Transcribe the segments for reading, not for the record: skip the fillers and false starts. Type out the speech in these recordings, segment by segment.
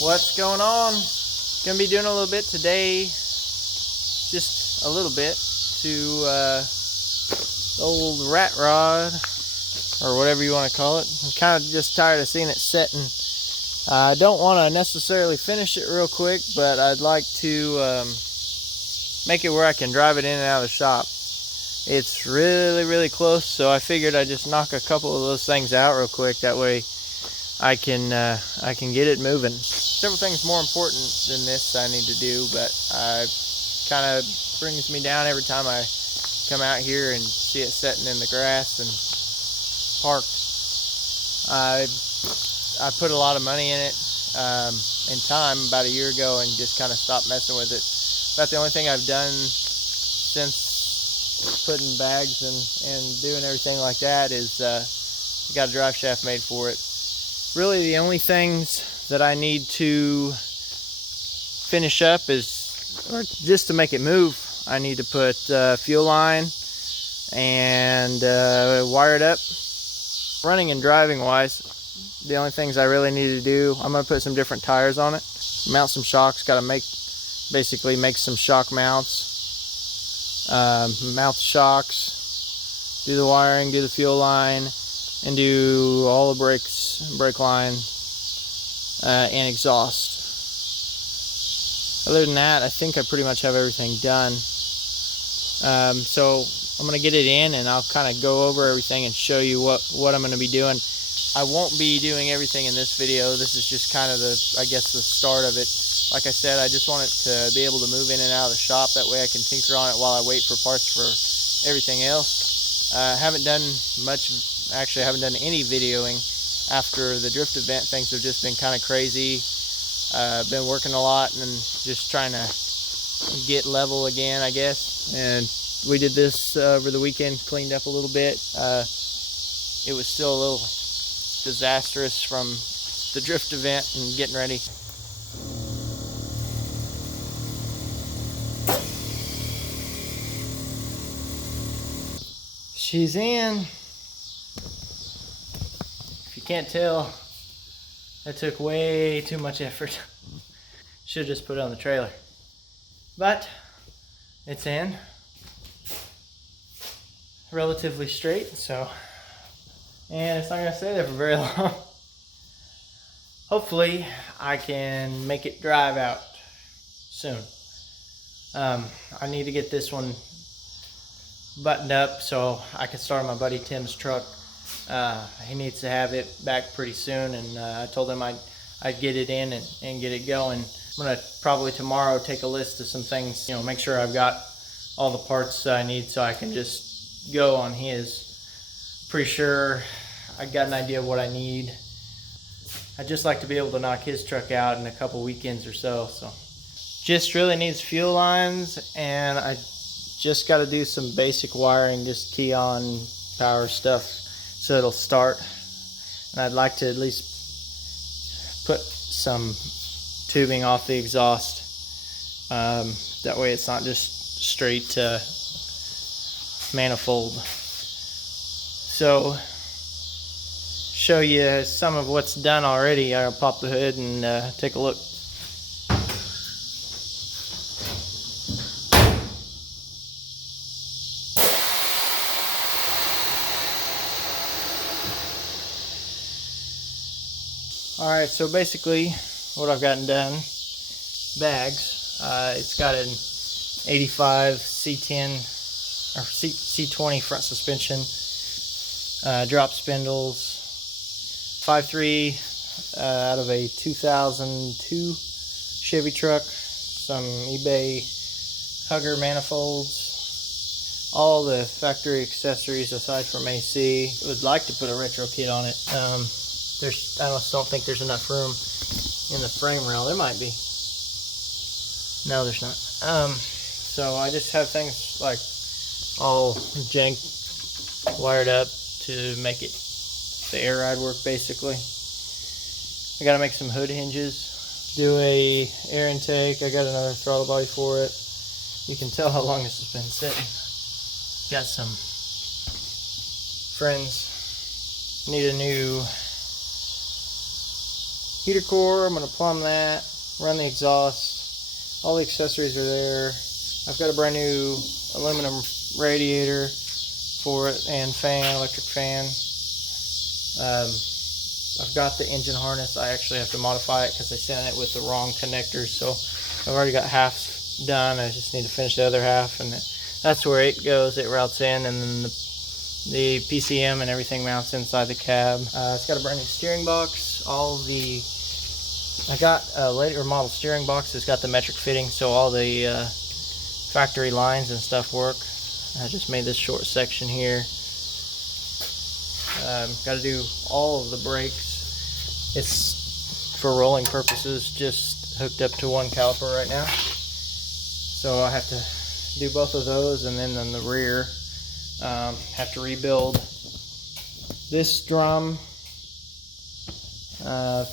What's going on? Gonna be doing a little bit today, just a little bit to the old rat rod or whatever you want to call it. I'm kind of just tired of seeing it setting. I don't want to necessarily finish it real quick, but I'd like to make it where I can drive it in and out of the shop. It's really close, so I figured I'd just knock a couple of those things out real quick. That way I can get it moving. Several things more important than this I need to do, but kind of brings me down every time I come out here and see it setting in the grass and parked. I put a lot of money in it in time about a year ago and just kind of stopped messing with it. About the only thing I've done since putting bags and doing everything like that is got a drive shaft made for it. Really the only things that I need to finish up is, or just to make it move, I need to put fuel line and wire it up. Running and driving wise, the only things I really need to do, I'm going to put some different tires on it, mount some shocks, got to basically make some shock mounts, mount the shocks, do the wiring, do the fuel line, and do all the brakes, brake line, and exhaust. Other than that, I think I pretty much have everything done. So I'm going to get it in and I'll kind of go over everything and show you what I'm going to be doing. I won't be doing everything in this video. This is just kind of the start of it. Like I said, I just want it to be able to move in and out of the shop. That way I can tinker on it while I wait for parts for everything else. I haven't done much. Actually, I haven't done any videoing after the drift event. Things have just been kind of crazy. Been working a lot and just trying to get level again, I guess. And we did this over the weekend, cleaned up a little bit. It was still a little disastrous from the drift event and getting ready. She's in. If you can't tell, that took way too much effort. Should have just put it on the trailer. But it's in. Relatively straight, so. And it's not going to stay there for very long. Hopefully, I can make it drive out soon. I need to get this one buttoned up so I can start my buddy Tim's truck. He needs to have it back pretty soon, and I told him I'd get it in and get it going. I'm gonna probably tomorrow take a list of some things, make sure I've got all the parts I need so I can just go on his. Pretty sure I got an idea of what I need. I'd just like to be able to knock his truck out in a couple weekends or so. Just really needs fuel lines, and I just got to do some basic wiring, just key on power stuff so it'll start. And I'd like to at least put some tubing off the exhaust. That way it's not just straight manifold. So, show you some of what's done already. I'll pop the hood and take a look. Alright, so basically what I've gotten done, bags, it's got an 85 C-10 or C-20 front suspension, drop spindles, 5.3 out of a 2002 Chevy truck, some eBay hugger manifolds, all the factory accessories aside from AC. Would like to put a retro kit on it. I just don't think there's enough room in the frame rail. There might be. No, there's not. So I just have things like all jank wired up to make it the air ride work basically. I gotta make some hood hinges, do a air intake. I got another throttle body for it. You can tell how long this has been sitting. Got some friends. Need a new heater core. I'm going to plumb that, run the exhaust. All the accessories are there. I've got a brand new aluminum radiator for it and fan, electric fan. I've got the engine harness. I actually have to modify it because I sent it with the wrong connectors. So I've already got half done. I just need to finish the other half, and that's where it goes. It routes in, and then the PCM and everything mounts inside the cab. It's got a brand new steering box. I got a later model steering box. It's got the metric fitting, so all the factory lines and stuff work. I just made this short section here. Got to do all of the brakes. It's for rolling purposes just hooked up to one caliper right now, so I have to do both of those, and then on the rear have to rebuild this drum,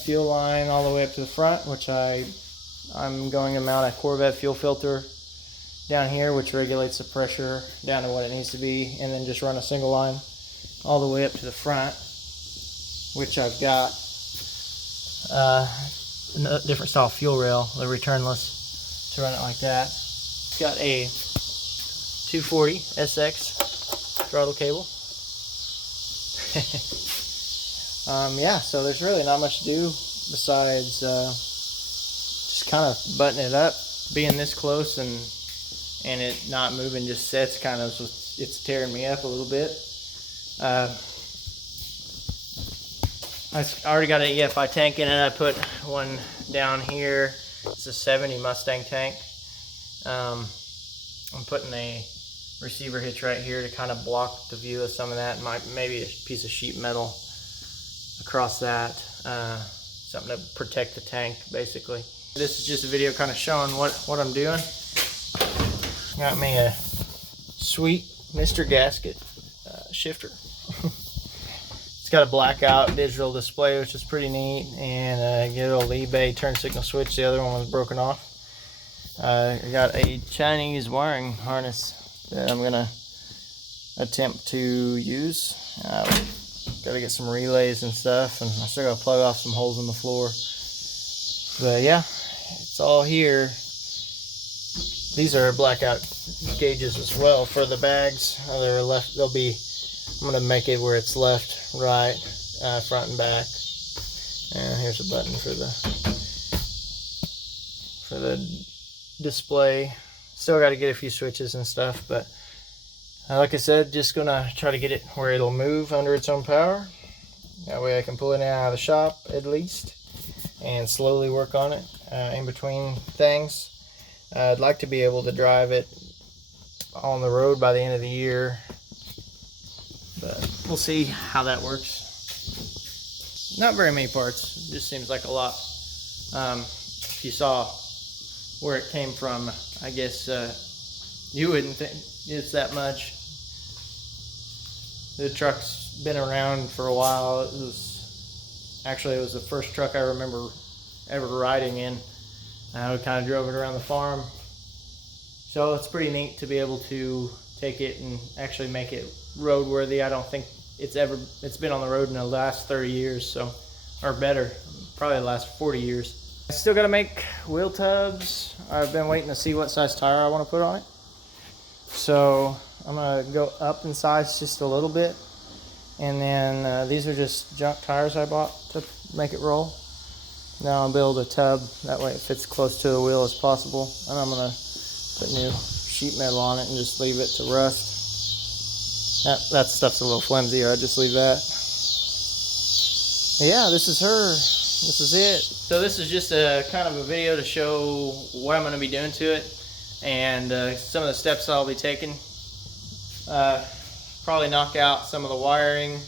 fuel line all the way up to the front, which I'm going to mount a Corvette fuel filter down here, which regulates the pressure down to what it needs to be, and then just run a single line all the way up to the front, which I've got a different style fuel rail, the returnless, to run it like that. It's got a 240 SX throttle cable. Yeah, so there's really not much to do besides just kind of button it up. Being this close and it not moving just sets kind of, it's tearing me up a little bit. I already got an EFI tank in it. I put one down here. It's a 70 Mustang tank. I'm putting a receiver hitch right here to kind of block the view of some of that, and maybe a piece of sheet metal across that, something to protect the tank basically. This is just a video kind of showing what I'm doing. Got me a sweet Mr. Gasket shifter. It's got a blackout digital display, which is pretty neat, and a good old eBay turn signal switch. The other one was broken off. I got a Chinese wiring harness that I'm gonna attempt to use. Got to get some relays and stuff, and I still got to plug off some holes in the floor. But yeah, it's all here. These are blackout gauges as well for the bags. They're left. They'll be. I'm gonna make it where it's left, right, front and back. And here's a button for the display. Still got to get a few switches and stuff, but like I said, just gonna try to get it where it'll move under its own power. That way I can pull it out of the shop at least and slowly work on it in between things. I'd like to be able to drive it on the road by the end of the year, but we'll see how that works. Not very many parts, it just seems like a lot. If you saw where it came from, I guess you wouldn't think it's that much. The truck's been around for a while. It was the first truck I remember ever riding in. I kind of drove it around the farm, so it's pretty neat to be able to take it and actually make it roadworthy. I don't think it's been on the road in the last 30 years, so, or better, probably the last 40 years. I still got to make wheel tubs. I've been waiting to see what size tire I want to put on it, so I'm gonna go up in size just a little bit, and then these are just junk tires I bought to make it roll. Now I'll build a tub, that way it fits close to the wheel as possible, and I'm gonna put new sheet metal on it and just leave it to rust. That stuff's a little flimsy, I'll just leave that. Yeah, this is her. This is it. So this is just a kind of a video to show what I'm going to be doing to it, and some of the steps I'll be taking. Probably knock out some of the wiring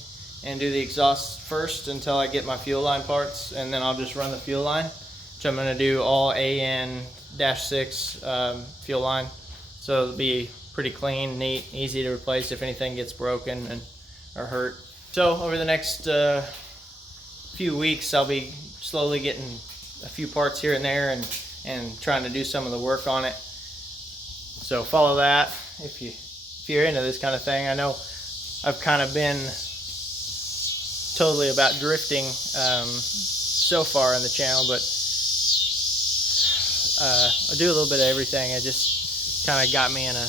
and do the exhaust first until I get my fuel line parts, and then I'll just run the fuel line, which I'm going to do all AN-6 fuel line, so it'll be pretty clean, neat, easy to replace if anything gets broken or hurt. So over the next few weeks, I'll be slowly getting a few parts here and there and trying to do some of the work on it. So follow that if you're into this kind of thing. I know I've kind of been totally about drifting so far on the channel, but I do a little bit of everything. It just kind of got me in a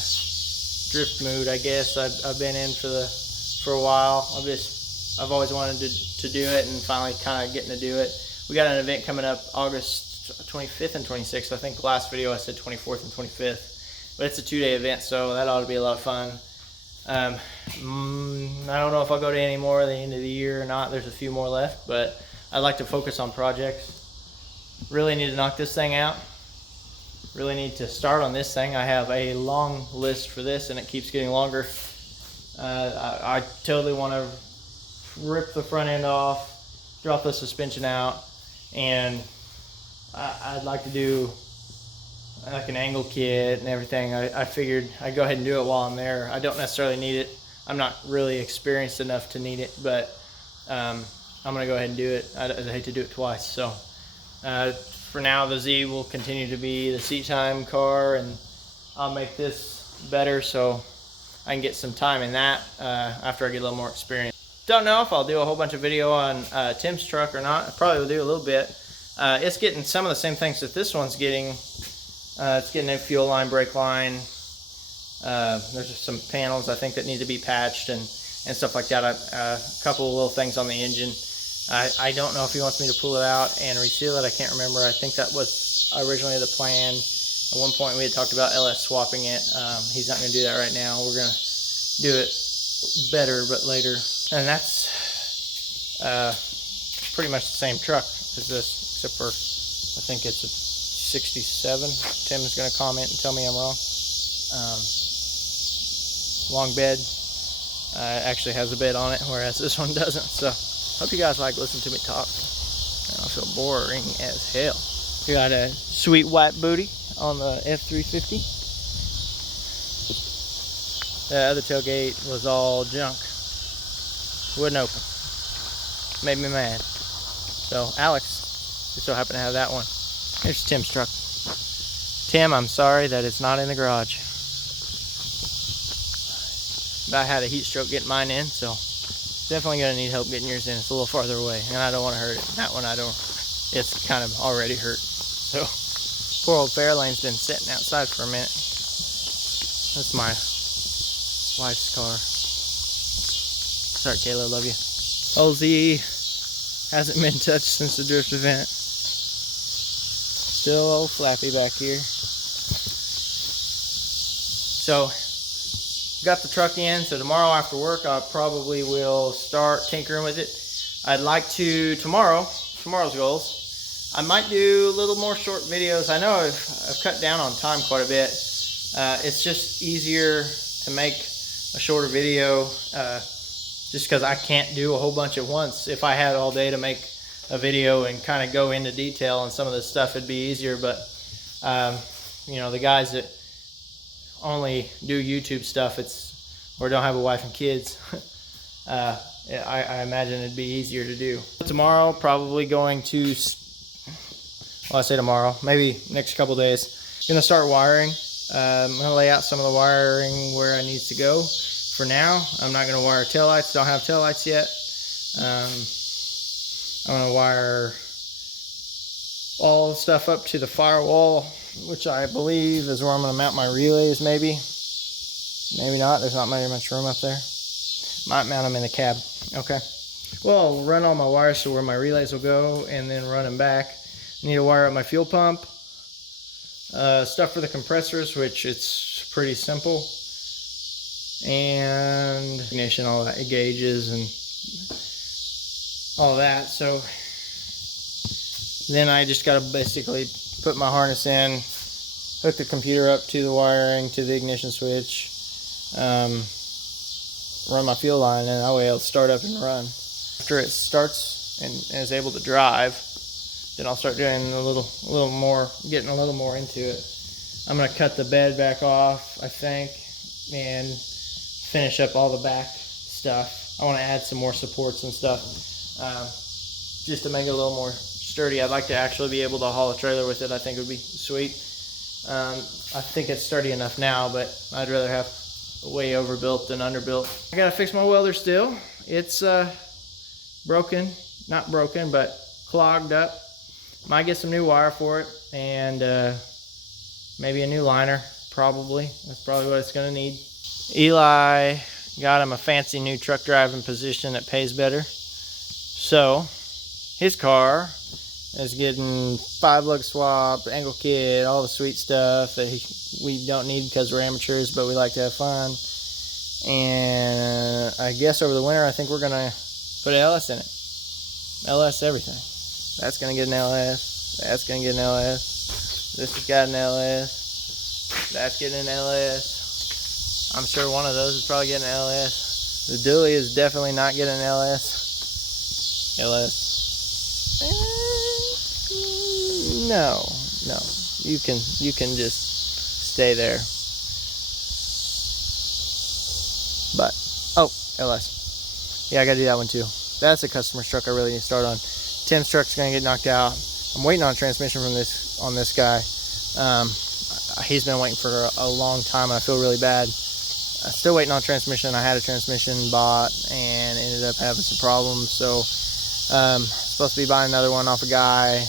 drift mood, I guess. I've been in for a while. I've always wanted to do it, and finally kind of getting to do it. We got an event coming up August 25th and 26th. I think the last video I said 24th and 25th, but it's a 2-day event, so that ought to be a lot of fun. I don't know if I'll go to any more at the end of the year or not. There's a few more left, but I'd like to focus on projects. Really need to knock this thing out. Really need to start on this thing. I have a long list for this, and it keeps getting longer. I totally want to rip the front end off, drop the suspension out, and I'd like to do like an angle kit and everything. I figured I'd go ahead and do it while I'm there. I don't necessarily need it. I'm not really experienced enough to need it, but I'm gonna go ahead and do it. I'd hate to do it twice. So for now, the Z will continue to be the seat time car, and I'll make this better so I can get some time in that after I get a little more experience. Don't know if I'll do a whole bunch of video on Tim's truck or not. I probably will do a little bit. It's getting some of the same things that this one's getting. It's getting a fuel line, brake line. There's just some panels I think that need to be patched and stuff like that. A couple of little things on the engine. I don't know if he wants me to pull it out and reseal it. I can't remember. I think that was originally the plan. At one point we had talked about LS swapping it. He's not going to do that right now. We're going to do it better, but later. And that's pretty much the same truck as this, except for I think it's a 67. Tim is going to comment and tell me I'm wrong. Long bed. Actually has a bed on it, whereas this one doesn't. So hope you guys like listening to me talk. I feel boring as hell. We got a sweet white booty on the F350. The other tailgate was all junk. Wouldn't open. Made me mad. So Alex, you so happen to have that one. Here's Tim's truck. Tim, I'm sorry that it's not in the garage. But I had a heat stroke getting mine in, so definitely gonna need help getting yours in. It's a little farther away, and I don't want to hurt it. That one I don't. It's kind of already hurt. So poor old Fairlane's been sitting outside for a minute. That's my wife's car. Sorry, Kayla, love you. Old Z hasn't been touched since the drift event. Still old Flappy back here. So got the truck in, so tomorrow after work I probably will start tinkering with it. I'd like to tomorrow's goals, I might do a little more short videos. I know I've cut down on time quite a bit. It's just easier to make a shorter video just because I can't do a whole bunch at once. If I had all day to make a video and kind of go into detail on some of this stuff, it'd be easier. But you know, the guys that only do YouTube stuff, or don't have a wife and kids, I imagine it'd be easier to do. Tomorrow, probably going to, well, I say tomorrow, maybe next couple days, gonna start wiring. I'm gonna lay out some of the wiring where it needs to go. For now, I'm not gonna wire taillights. Don't have taillights yet. I'm gonna wire all the stuff up to the firewall, which I believe is where I'm gonna mount my relays. Maybe not. There's not very much room up there. Might mount them in the cab. Okay. Well, I'll run all my wires to where my relays will go, and then run them back. I need to wire up my fuel pump. Stuff for the compressors, which it's pretty simple. And ignition, all that, gauges and all that. So then I just got to basically put my harness in, hook the computer up to the wiring, to the ignition switch, run my fuel line, and that way it'll start up and run. After it starts and is able to drive, then I'll start doing a little more, getting a little more into it. I'm gonna cut the bed back off, I think, and finish up all the back stuff. I want to add some more supports and stuff, just to make it a little more sturdy. I'd like to actually be able to haul a trailer with it. I think it would be sweet. I think it's sturdy enough now, but I'd rather have way overbuilt than underbuilt. I gotta fix my welder still. It's broken, not broken, but clogged up. Might get some new wire for it, and maybe a new liner, probably. That's probably what it's gonna need. Eli got him a fancy new truck driving position that pays better. So his car is getting 5-lug swap, angle kit, all the sweet stuff that we don't need because we're amateurs, but we like to have fun. And I guess over the winter, I think we're gonna put LS in it. LS everything. That's gonna get an LS. That's gonna get an LS. This has got an LS. That's getting an LS. I'm sure one of those is probably getting an LS. The dually is definitely not getting an LS. No. You can just stay there. But LS. Yeah, I gotta do that one too. That's a customer's truck I really need to start on. Tim's truck's gonna get knocked out. I'm waiting on a transmission from this guy. He's been waiting for a long time, and I feel really bad. I'm still waiting on transmission. I had a transmission bought and ended up having some problems, so supposed to be buying another one off a guy,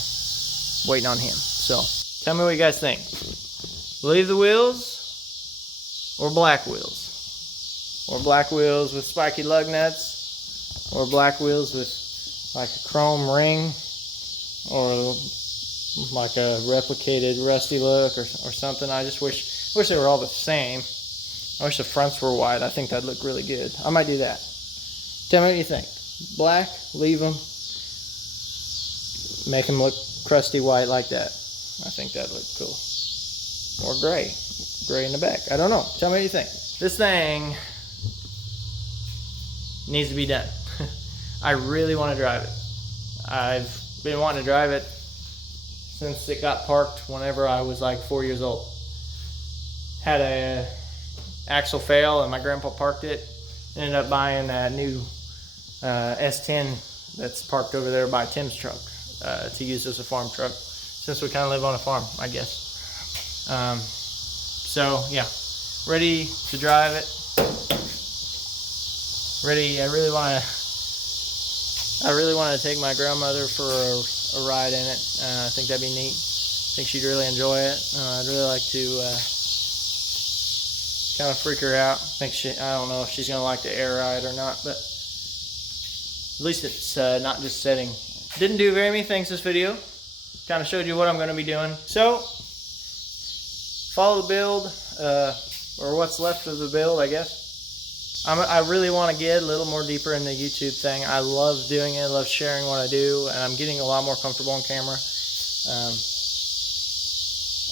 waiting on him. So tell me what you guys think. Leave the wheels or black wheels? Or black wheels with spiky lug nuts, or black wheels with like a chrome ring, or like a replicated rusty look, or something. I just wish they were all the same. I wish the fronts were white. I think that'd look really good. I might do that. Tell me what you think. Black, leave them, make them look crusty white like that. I think that'd look cool. Or gray in the back. I don't know. Tell me what you think. This thing needs to be done. I really want to drive it. I've been wanting to drive it since it got parked whenever I was like 4 years old. Had a axle fail and my grandpa parked it. Ended up buying that new S-10 that's parked over there by Tim's truck to use as a farm truck, since we kind of live on a farm, I guess. So yeah, ready to drive it. Ready. I really want to take my grandmother for a ride in it. I think that'd be neat. I think she'd really enjoy it. I'd really like to kind of freak her out. I don't know if she's gonna like the air ride or not, but at least it's not just sitting. Didn't do very many things this video. Kind of showed you what I'm going to be doing. So follow the build, or what's left of the build, I guess. I really want to get a little more deeper in the YouTube thing. I love doing it. I love sharing what I do, and I'm getting a lot more comfortable on camera.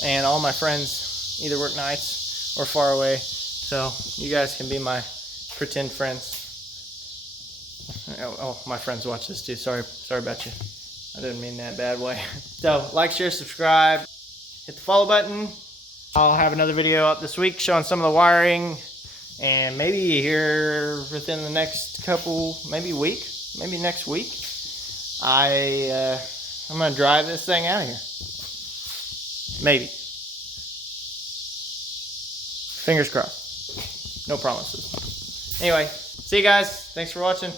And all my friends either work nights or far away, so you guys can be my pretend friends. Oh, my friends watch this too. Sorry about you. I didn't mean that bad way. So like, share, subscribe, hit the follow button. I'll have another video up this week showing some of the wiring, and maybe here within the next couple, maybe next week, I'm gonna drive this thing out of here. Maybe. Fingers crossed. No promises. Anyway, see you guys. Thanks for watching.